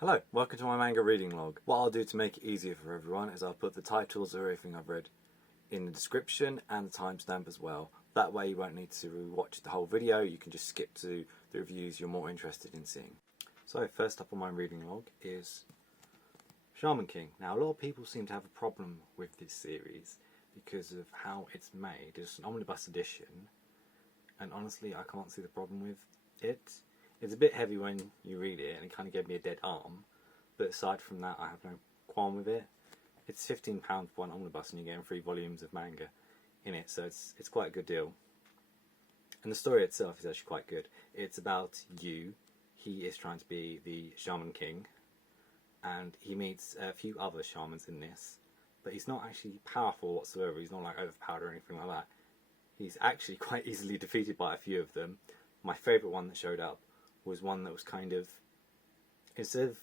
Hello, welcome to my manga reading log. What I'll do to make it easier for everyone is I'll put the titles of everything I've read in the description and the timestamp as well. That way you won't need to watch the whole video, you can just skip to the reviews you're more interested in seeing. So first up on my reading log is Shaman King. Now a lot of people seem to have a problem with this series because of how it's made. It's an omnibus edition and honestly I can't see the problem with it. It's a bit heavy when you read it and it kind of gave me a dead arm, but aside from that I have no qualm with it. It's £15 for one omnibus and you're getting 3 volumes of manga in it, so it's quite a good deal. And the story itself is actually quite good. It's about Yu. He is trying to be the Shaman King and he meets a few other shamans in this, but he's not actually powerful whatsoever. He's not like overpowered or anything like that. He's actually quite easily defeated by a few of them. My favourite one that showed up was one that was kind of, instead of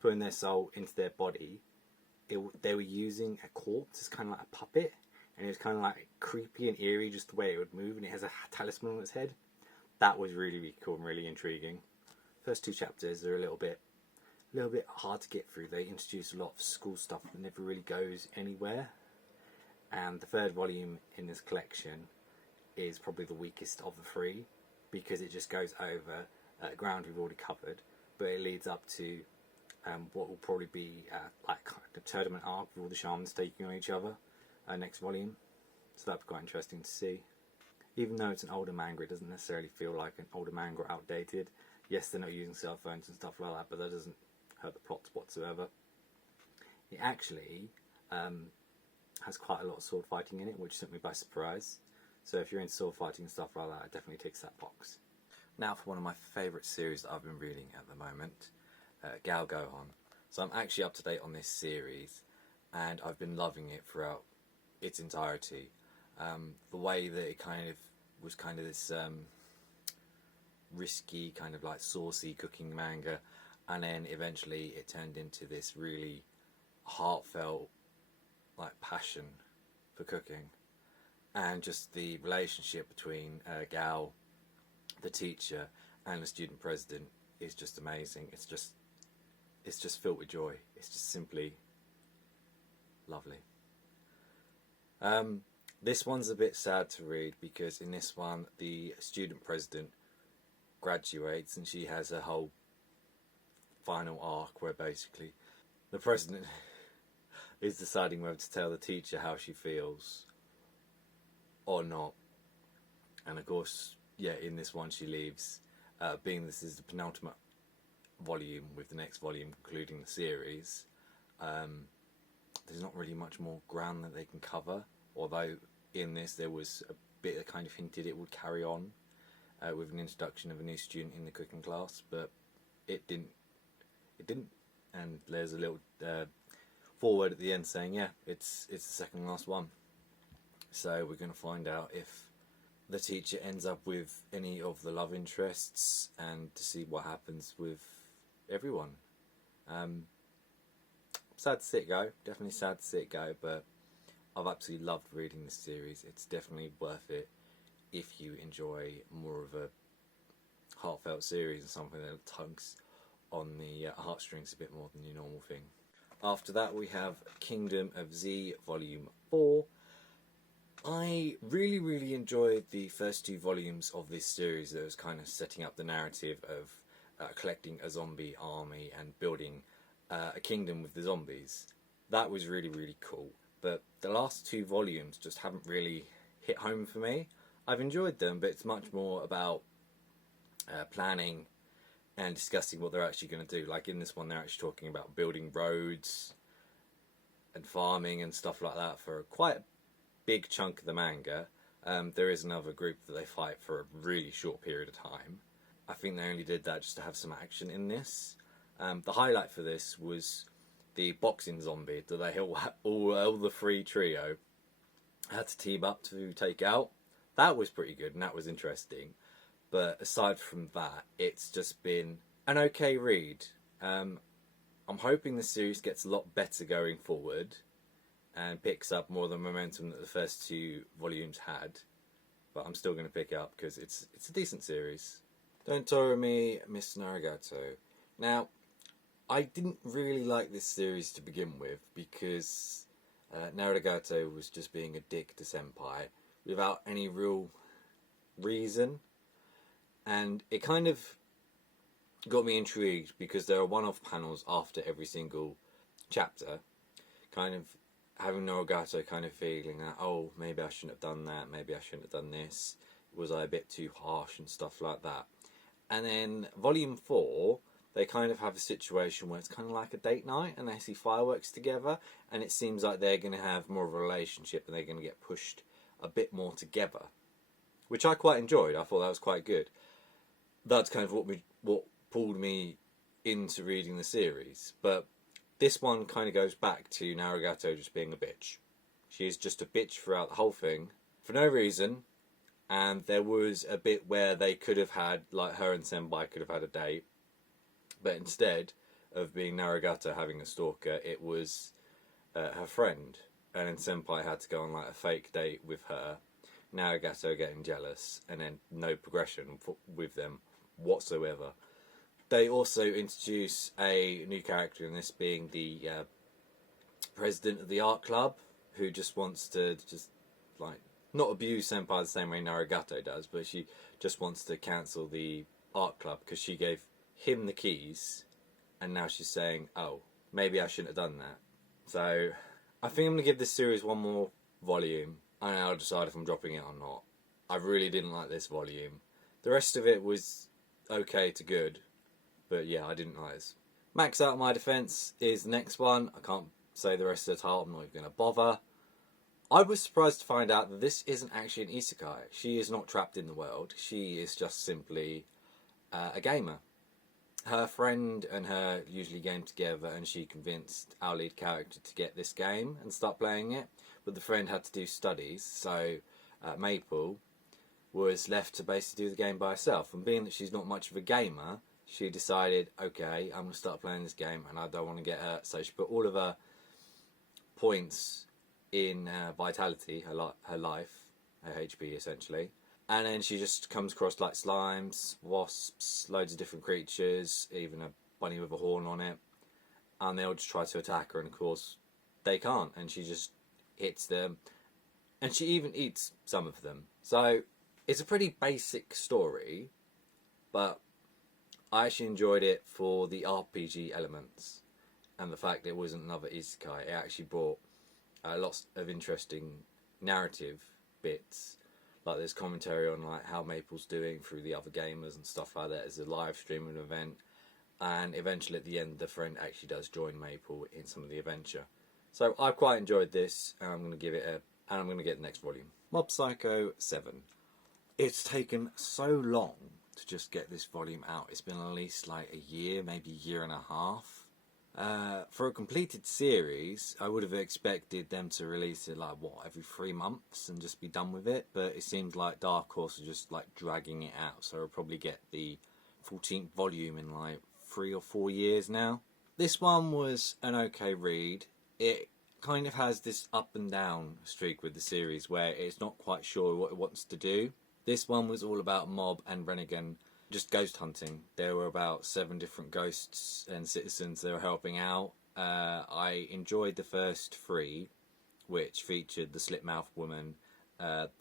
putting their soul into their body, they were using a corpse as kind of like a puppet, and it was kind of like creepy and eerie just the way it would move, and it has a talisman on its head. That was really, really cool and really intriguing. First 2 chapters are a little bit hard to get through. They introduce a lot of school stuff that never really goes anywhere, and the 3rd volume in this collection is probably the weakest of the 3 because it just goes over ground we've already covered, but it leads up to what will probably be like the tournament arc with all the shamans taking on each other next volume, so that'd be quite interesting to see. Even though it's an older manga, it doesn't necessarily feel like an older manga or outdated. Yes, they're not using cell phones and stuff like that, but that doesn't hurt the plots whatsoever. It actually has quite a lot of sword fighting in it, which took me by surprise. So if you're into sword fighting and stuff like that, it definitely ticks that box. Now for one of my favourite series that I've been reading at the moment, Gohan. So I'm actually up to date on this series, and I've been loving it throughout its entirety. The way that it was this risky, kind of like saucy cooking manga, and then eventually it turned into this really heartfelt like passion for cooking. And just the relationship between Gal, the teacher, and the student president is just amazing. It's just filled with joy. It's just simply lovely. This one's a bit sad to read because in this one the student president graduates and she has a whole final arc where basically the president is deciding whether to tell the teacher how she feels or not. And of course, yeah, in this one she leaves, being this is the penultimate volume with the next volume concluding the series. There's not really much more ground that they can cover, although in this there was a bit that kind of hinted it would carry on with an introduction of a new student in the cooking class, but it didn't, and there's a little forward at the end saying, yeah, it's the second last one. So we're going to find out if the teacher ends up with any of the love interests and to see what happens with everyone. Sad to see it go, definitely sad to see it go, but I've absolutely loved reading this series. It's definitely worth it if you enjoy more of a heartfelt series and something that tugs on the heartstrings a bit more than your normal thing. After that we have Kingdom of Z Volume 4. I really, really enjoyed the first 2 volumes of this series that was kind of setting up the narrative of collecting a zombie army and building a kingdom with the zombies. That was really, really cool. But the last 2 volumes just haven't really hit home for me. I've enjoyed them, but it's much more about planning and discussing what they're actually going to do. Like in this one, they're actually talking about building roads and farming and stuff like that for quite a big chunk of the manga. There is another group that they fight for a really short period of time. I think they only did that just to have some action in this. The highlight for this was the boxing zombie that they all the 3 trio had to team up to take out. That was pretty good and that was interesting. But aside from that, it's just been an okay read. I'm hoping the series gets a lot better going forward and picks up more of the momentum that the first 2 volumes had. But I'm still going to pick it up because it's a decent series. Don't Toro Me, Miss Nagatoro. Now, I didn't really like this series to begin with because Naruto was just being a dick to Senpai without any real reason, and it kind of got me intrigued because there are one-off panels after every single chapter, kind of having Naruto kind of feeling that, oh, maybe I shouldn't have done that, maybe I shouldn't have done this, was I a bit too harsh and stuff like that. And then volume 4, they kind of have a situation where it's kind of like a date night and they see fireworks together, and it seems like they're going to have more of a relationship and they're going to get pushed a bit more together, which I quite enjoyed. I thought that was quite good. That's kind of what pulled me into reading the series. But this one kind of goes back to Naruto just being a bitch. She is just a bitch throughout the whole thing for no reason. And there was a bit where they could have had, like, her and Senpai could have had a date, but instead of being Naruto having a stalker, it was her friend, and then Senpai had to go on like a fake date with her, Naruto getting jealous, and then no progression with them whatsoever. They also introduce a new character in this, being the president of the art club, who just wants to like not abuse Senpai the same way Naruto does, but she just wants to cancel the art club because she gave him the keys, and now she's saying, oh, maybe I shouldn't have done that. So I think I'm going to give this series one more volume, and I'll decide if I'm dropping it or not. I really didn't like this volume. The rest of it was okay to good, but yeah, I didn't like this. Max Out My Defense is the next one. I can't say the rest of the title, I'm not even going to bother. I was surprised to find out that this isn't actually an isekai. She is not trapped in the world. She is just simply a gamer. Her friend and her usually game together, and she convinced our lead character to get this game and start playing it, but the friend had to do studies, so Maple was left to basically do the game by herself, and being that she's not much of a gamer, she decided, okay, I'm going to start playing this game and I don't want to get hurt, so she put all of her points in vitality, her life, her HP essentially. And then she just comes across like slimes, wasps, loads of different creatures, even a bunny with a horn on it. And they'll just try to attack her, and of course they can't. And she just hits them. And she even eats some of them. So it's a pretty basic story, but I actually enjoyed it for the RPG elements. And the fact that it wasn't another isekai. It actually brought lots of interesting narrative bits. Like there's commentary on like how Maple's doing through the other gamers and stuff like that as a live streaming event, and eventually at the end the friend actually does join Maple in some of the adventure. So I quite enjoyed this, and I'm going to give it and I'm going to get the next volume. Mob Psycho 7. It's taken so long to just get this volume out. It's been at least like a year, maybe a year and a half. For a completed series, I would have expected them to release it like, every 3 months and just be done with it, but it seems like Dark Horse are just like dragging it out, so I'll probably get the 14th volume in like 3 or 4 years now. This one was an okay read. It kind of has this up and down streak with the series where it's not quite sure what it wants to do. This one was all about Mob and Rennigan just ghost hunting. There were about 7 different ghosts and citizens they were helping out. I enjoyed the first 3, which featured the slit-mouthed woman,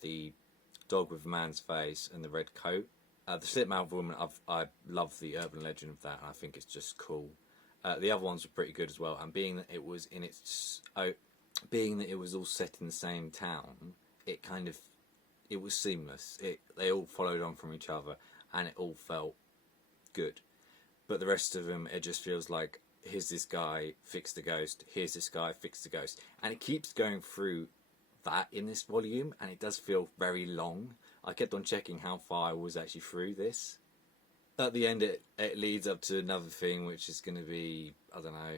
the dog with a man's face, and the red coat. The slit-mouthed woman, I love the urban legend of that, and I think it's just cool. The other ones were pretty good as well, and being that it was all set in the same town, it was seamless. They all followed on from each other, and it all felt good. But the rest of them, it just feels like, here's this guy, fix the ghost, here's this guy, fix the ghost. And it keeps going through that in this volume, and it does feel very long. I kept on checking how far I was actually through this. At the end, it leads up to another thing, which is going to be, I don't know,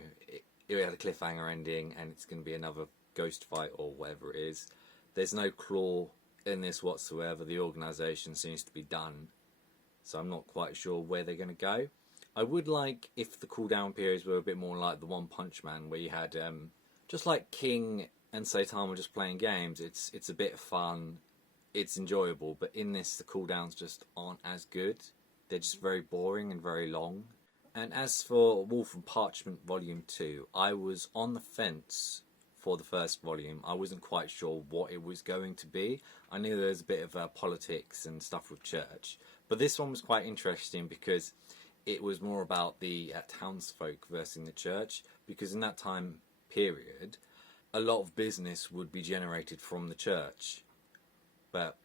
it had a cliffhanger ending, and it's going to be another ghost fight or whatever it is. There's no claw in this whatsoever. The organisation seems to be done. So I'm not quite sure where they're going to go. I would like if the cooldown periods were a bit more like the One Punch Man, where you had just like King and Saitama just playing games. It's a bit of fun, it's enjoyable, but in this the cooldowns just aren't as good. They're just very boring and very long. And as for Wolf and Parchment Volume 2, I was on the fence for the first volume. I wasn't quite sure what it was going to be. I knew there was a bit of politics and stuff with church. But this one was quite interesting because it was more about the townsfolk versus the church. Because in that time period, a lot of business would be generated from the church. But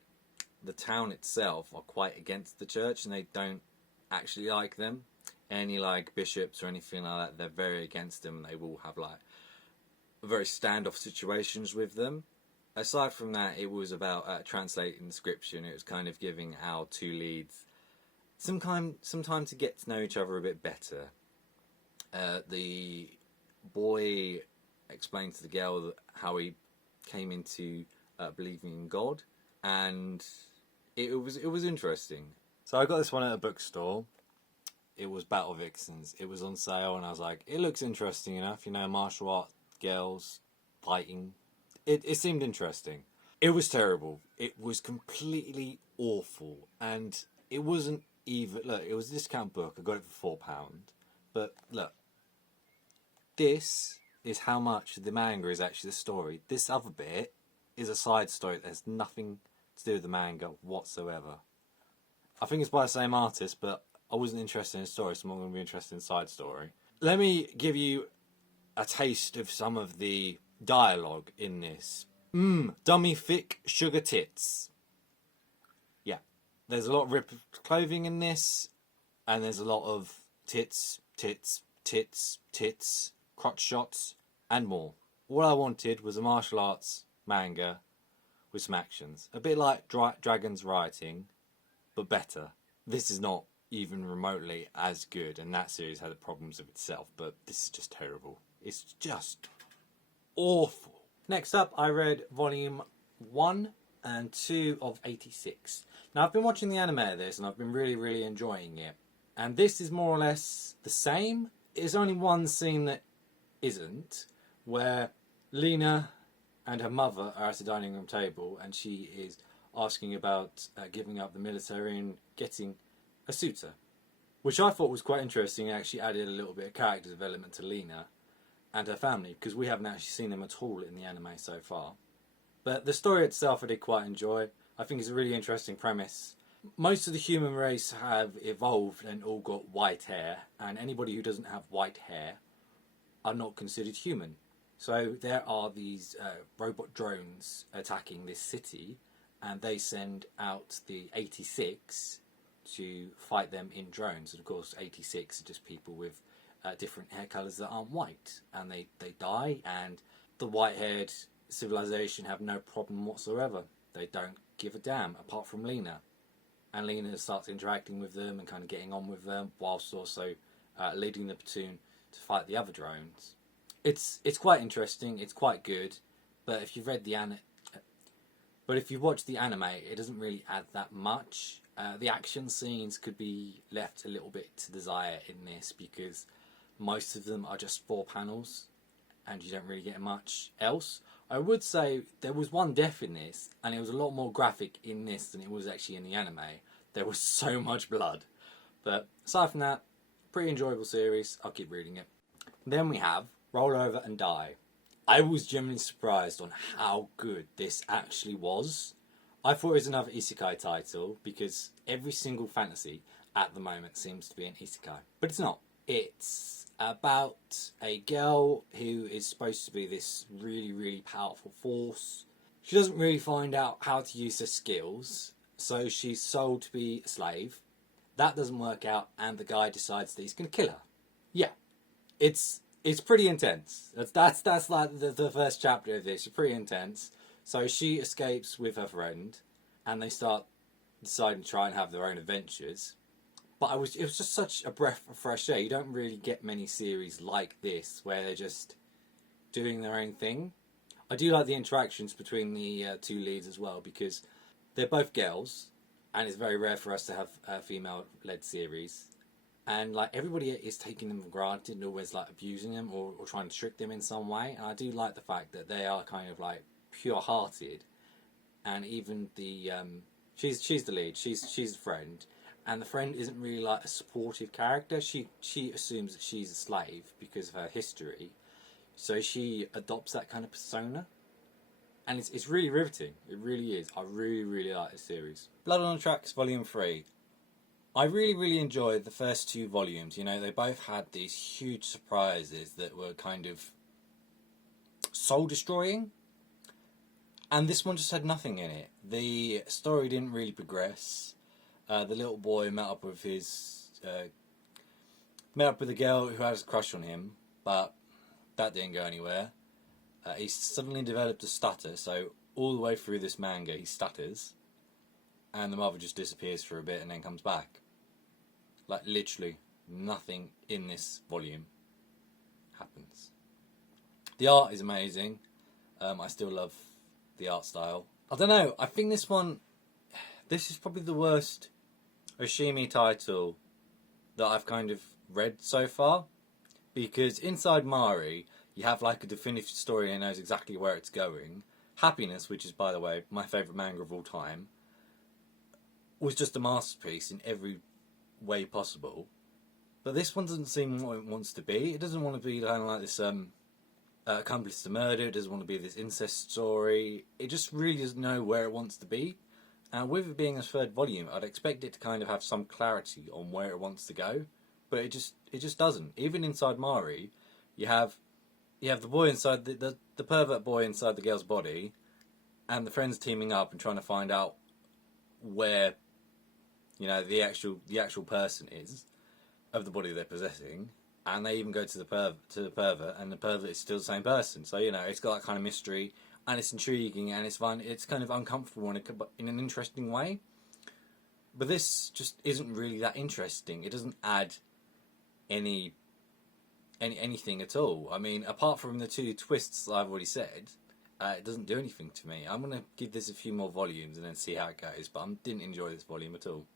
the town itself are quite against the church and they don't actually like them. Any like bishops or anything like that, they're very against them and they will have like very standoff situations with them. Aside from that, it was about translating the scripture. It was kind of giving our two leads some time to get to know each other a bit better. The boy explained to the girl how he came into believing in God, and it was interesting. So I got this one at a bookstore. It was Battle Vixens. It was on sale, and I was like, it looks interesting enough. You know, martial art girls fighting. It seemed interesting. It was terrible. It was completely awful, and it wasn't even. Look, it was a discount book. I got it for £4. But look, this is how much the manga is actually the story. This other bit is a side story that has nothing to do with the manga whatsoever. I think it's by the same artist, but I wasn't interested in the story, so I'm not going to be interested in the side story. Let me give you a taste of some of the dialogue in this. Dummy thick sugar tits. Yeah. There's a lot of ripped clothing in this, and there's a lot of tits, crotch shots, and more. All I wanted was a martial arts manga with some actions. A bit like Dragon's Rioting, but better. This is not even remotely as good, and that series had the problems of itself, but this is just terrible. It's just awful. Next up, I read volume 1 and 2 of 86. Now, I've been watching the anime of this, and I've been really, really enjoying it. And this is more or less the same. There's only one scene that isn't, where Lena and her mother are at a dining room table, and she is asking about giving up the military and getting a suitor, which I thought was quite interesting. It actually added a little bit of character development to Lena and her family, because we haven't actually seen them at all in the anime so far. But the story itself I did quite enjoy. I think it's a really interesting premise. Most of the human race have evolved and all got white hair, and anybody who doesn't have white hair are not considered human. So there are these robot drones attacking this city, and they send out the 86 to fight them in drones. And of course 86 are just people with different hair colours that aren't white, and they die, and the white-haired civilization have no problem whatsoever. They don't give a damn, apart from Lena. And Lena starts interacting with them and kind of getting on with them, whilst also leading the platoon to fight the other drones. It's quite interesting, it's quite good, but if you've read the if you watch the anime, it doesn't really add that much. The action scenes could be left a little bit to desire in this, because most of them are just 4 panels and you don't really get much else. I would say there was one death in this, and it was a lot more graphic in this than it was actually in the anime. There was so much blood. But aside from that, pretty enjoyable series. I'll keep reading it. Then we have Roll Over and Die. I was genuinely surprised on how good this actually was. I thought it was another isekai title, because every single fantasy at the moment seems to be an isekai. But it's not. It's about a girl who is supposed to be this really, really powerful force. She doesn't really find out how to use her skills, so she's sold to be a slave. That doesn't work out, and the guy decides that he's going to kill her. Yeah, it's pretty intense. That's like the first chapter of this. It's pretty intense. So she escapes with her friend, and they start deciding to try and have their own adventures. But it was just such a breath of fresh air. You don't really get many series like this where they're just doing their own thing. I do like the interactions between the two leads as well, because they're both girls, and it's very rare for us to have a female-led series. And like everybody is taking them for granted and always like abusing them or trying to trick them in some way. And I do like the fact that they are kind of like pure-hearted. And even the she's the lead. She's a friend. and the friend isn't really like a supportive character. She assumes that she's a slave because of her history, so she adopts that kind of persona, and it's really riveting. It really is. I really like this series. Blood on the Tracks Volume 3. I really enjoyed the first 2 volumes. You know, they both had these huge surprises that were kind of soul destroying, and this one just had nothing in it. The story didn't really progress. The little boy met up with a girl who has a crush on him, but that didn't go anywhere. He suddenly developed a stutter, so all the way through this manga he stutters, and the mother just disappears for a bit and then comes back. Like, literally nothing in this volume happens. The art is amazing. I still love the art style. I don't know, I think this is probably the worst Oshimi title that I've kind of read so far, because inside Mari you have like a definitive story and it knows exactly where it's going. Happiness, which is, by the way, my favourite manga of all time, was just a masterpiece in every way possible. But this one doesn't seem what it wants to be. It doesn't want to be kind of like this accomplice to murder. It doesn't want to be this incest story. It just really doesn't know where it wants to be. And with it being a 3rd volume, I'd expect it to kind of have some clarity on where it wants to go, but it just doesn't. Even inside Mari, you have the boy inside the pervert boy inside the girl's body, and the friends teaming up and trying to find out where, you know, the actual person is of the body they're possessing, and they even go to the pervert, and the pervert is still the same person. So, you know, it's got that kind of mystery. And it's intriguing and it's fun. It's kind of uncomfortable in an interesting way. But this just isn't really that interesting. It doesn't add anything at all. I mean, apart from the 2 twists I've already said, it doesn't do anything to me. I'm going to give this a few more volumes and then see how it goes. But I didn't enjoy this volume at all.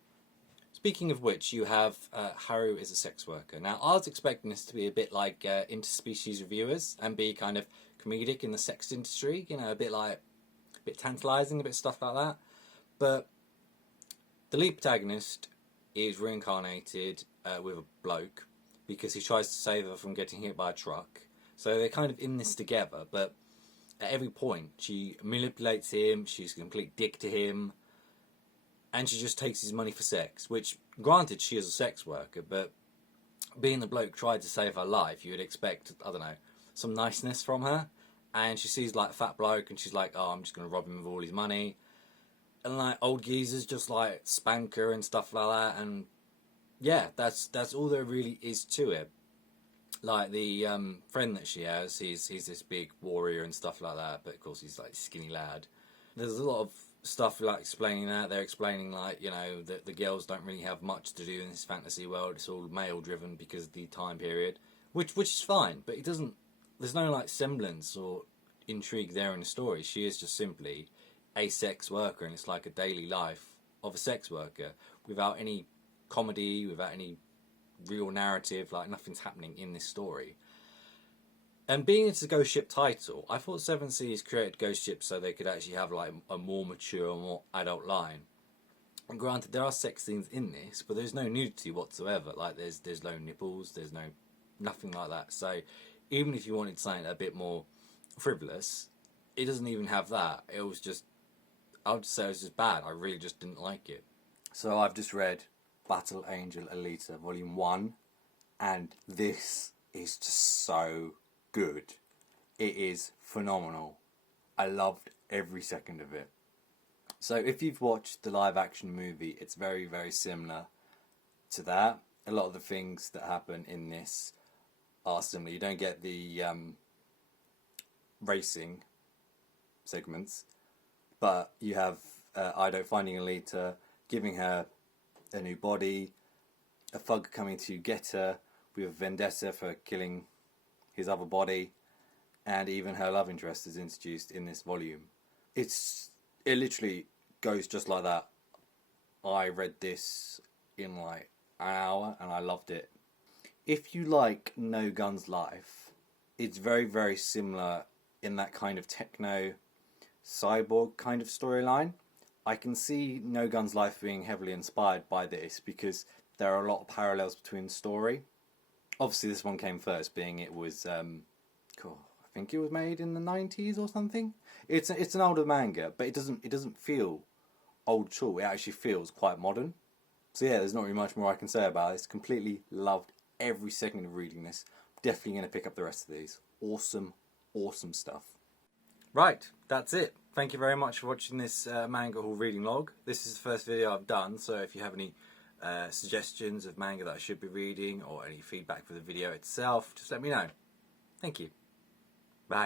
Speaking of which, you have Haru is a sex worker. Now, I was expecting this to be a bit like Interspecies Reviewers and be kind of comedic in the sex industry, you know, a bit tantalising, a bit stuff like that. But the lead protagonist is reincarnated with a bloke because he tries to save her from getting hit by a truck. So they're kind of in this together, but at every point she manipulates him, she's a complete dick to him, and she just takes his money for sex, which, granted, she is a sex worker, but being the bloke tried to save her life, you would expect, I don't know, some niceness from her. And she sees, like, a fat bloke, and she's like, oh, I'm just going to rob him of all his money. And, like, old geezers just, like, spank her and stuff like that. And, yeah, that's all there really is to it. Like, the friend that she has, he's this big warrior and stuff like that. But, of course, he's, like, a skinny lad. There's a lot of stuff, like, explaining that. They're explaining, like, you know, that the girls don't really have much to do in this fantasy world. It's all male-driven because of the time period. Which is fine, but it doesn't... There's no, like, semblance or intrigue there in the story. She is just simply a sex worker, and it's like a daily life of a sex worker without any comedy, without any real narrative. Like, nothing's happening in this story. And being it's a Ghost Ship title, I thought 7 Seas created Ghost Ship so they could actually have, like, a more mature, more adult line. And granted, there are sex scenes in this, but there's no nudity whatsoever. Like, there's no nipples, there's nothing like that. So even if you wanted something a bit more frivolous, it doesn't even have that. It was just, I would say it was just bad. I really just didn't like it. So I've just read Battle Angel Alita Volume 1, and this is just so good. It is phenomenal. I loved every second of it. So if you've watched the live action movie, it's very, very similar to that. A lot of the things that happen in this are similar. You don't get the racing segments, but you have Ido finding Alita, giving her a new body, a thug coming to get her with a vendetta for killing his other body, and even her love interest is introduced in this volume. It literally goes just like that. I read this in like an hour and I loved it. If you like No Guns Life, it's very, very similar in that kind of techno cyborg kind of storyline, I can see No Gun's Life being heavily inspired by this because there are a lot of parallels between the story. Obviously, this one came first, being it was, cool. I think it was made in the 90s or something. It's an older manga, but it doesn't feel old at all. It actually feels quite modern. So yeah, there's not really much more I can say about this. Completely loved every second of reading this. Definitely going to pick up the rest of these. Awesome, awesome stuff. Right, that's it. Thank you very much for watching this manga haul reading log. This is the first video I've done, so if you have any suggestions of manga that I should be reading or any feedback for the video itself, just let me know. Thank you. Bye.